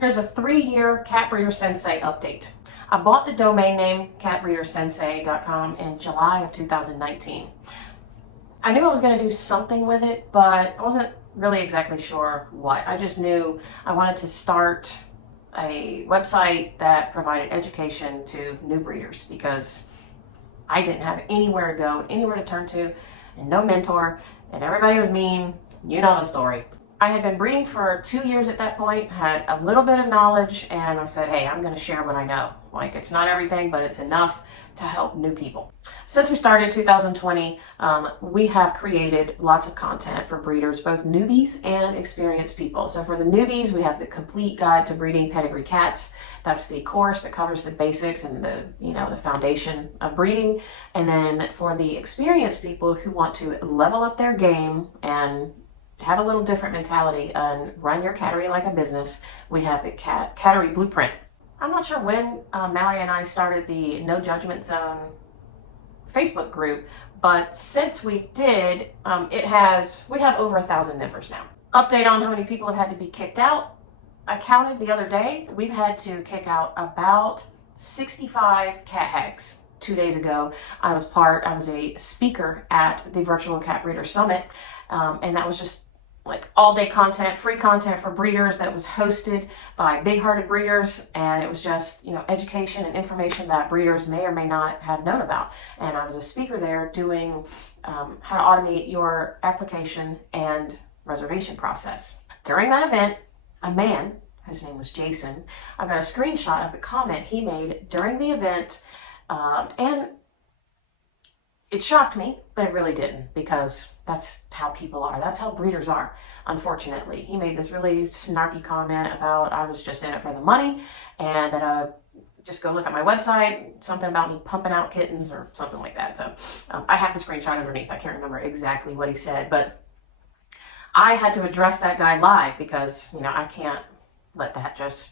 Here's a 3-year Cat Breeder Sensei update. I bought the domain name catbreedersensei.com in July of 2019. I knew I was going to do something with it, but I wasn't really exactly sure what. I just knew I wanted to start a website that provided education to new breeders because I didn't have anywhere to go, anywhere to turn to, and no mentor, and everybody was mean. You know the story. I had been breeding for 2 years at that point, had a little bit of knowledge, and I said, hey, I'm going to share what I know. Like, it's not everything, but it's enough to help new people. Since we started 2020, we have created lots of content for breeders, both newbies and experienced people. So for the newbies, we have the complete guide to breeding pedigree cats. That's the course that covers the basics and the foundation of breeding. And then for the experienced people who want to level up their game and have a little different mentality and run your cattery like a business, we have the Cattery Blueprint. I'm not sure when Mallory and I started the No Judgment Zone Facebook group, but since we did, we have over 1,000 members now. Update on how many people have had to be kicked out. I counted the other day. We've had to kick out about 65 cat hags. 2 days ago, I was a speaker at the Virtual Cat Breeder Summit, and that was just like all-day content, free content for breeders that was hosted by big-hearted breeders, and it was just, education and information that breeders may or may not have known about. And I was a speaker there doing how to automate your application and reservation process. During that event, a man, his name was Jason, I got a screenshot of the comment he made during the event, and it shocked me, but it really didn't, because that's how people are. That's how breeders are, unfortunately. He made this really snarky comment about I was just in it for the money, and that just go look at my website, something about me pumping out kittens or something like that. So I have the screenshot underneath. I can't remember exactly what he said, but I had to address that guy live because, I can't let that just,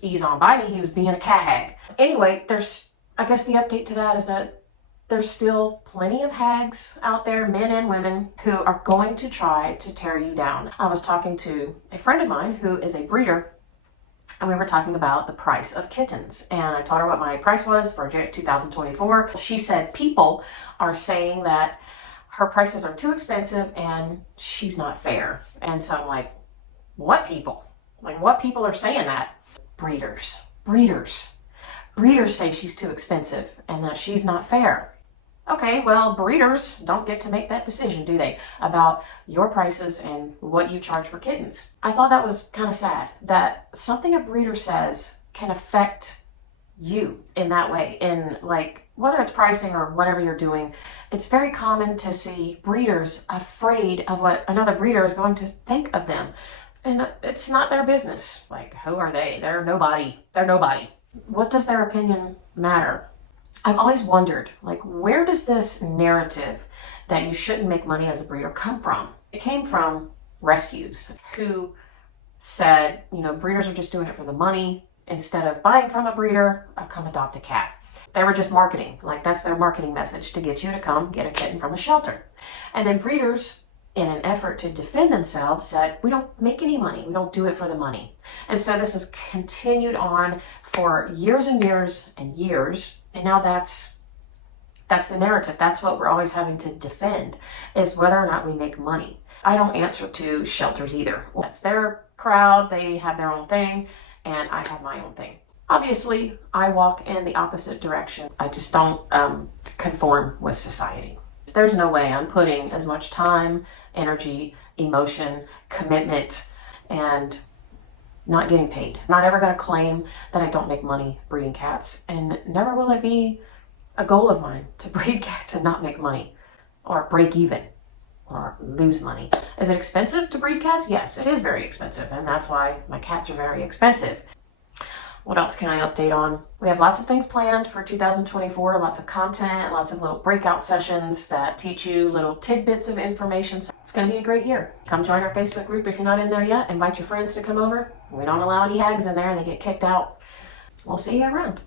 ease on by me. He was being a cat hag. Anyway, I guess the update to that is that there's still plenty of hags out there, men and women, who are going to try to tear you down. I was talking to a friend of mine who is a breeder, and we were talking about the price of kittens. And I told her what my price was for 2024. She said people are saying that her prices are too expensive and she's not fair. And so I'm like, what people? Like, what people are saying that? Breeders say she's too expensive and that she's not fair. Okay, well, breeders don't get to make that decision, do they, about your prices and what you charge for kittens. I thought that was kind of sad, that something a breeder says can affect you in that way. In, like, whether it's pricing or whatever you're doing, it's very common to see breeders afraid of what another breeder is going to think of them. And it's not their business. Like, who are they? They're nobody. What does their opinion matter? I've always wondered, like, where does this narrative that you shouldn't make money as a breeder come from? It came from rescues who said, breeders are just doing it for the money. Instead of buying from a breeder, come adopt a cat. They were just marketing. Like, that's their marketing message, to get you to come get a kitten from a shelter. And then breeders, in an effort to defend themselves, said, we don't make any money. We don't do it for the money. And so this has continued on for years and years and years. And now that's the narrative. That's what we're always having to defend, is whether or not we make money. I don't answer to shelters either. That's their crowd. They have their own thing, and I have my own thing. Obviously, I walk in the opposite direction. I just don't conform with society. There's no way I'm putting as much time, energy, emotion, commitment, and not getting paid. I'm not ever going to claim that I don't make money breeding cats, and never will it be a goal of mine to breed cats and not make money, or break even, or lose money. Is it expensive to breed cats? Yes, it is very expensive, and that's why my cats are very expensive. What else can I update on? We have lots of things planned for 2024, lots of content, lots of little breakout sessions that teach you little tidbits of information. So it's going to be a great year. Come join our Facebook group if you're not in there yet. Invite your friends to come over. We don't allow any hags in there and they get kicked out. We'll see you around.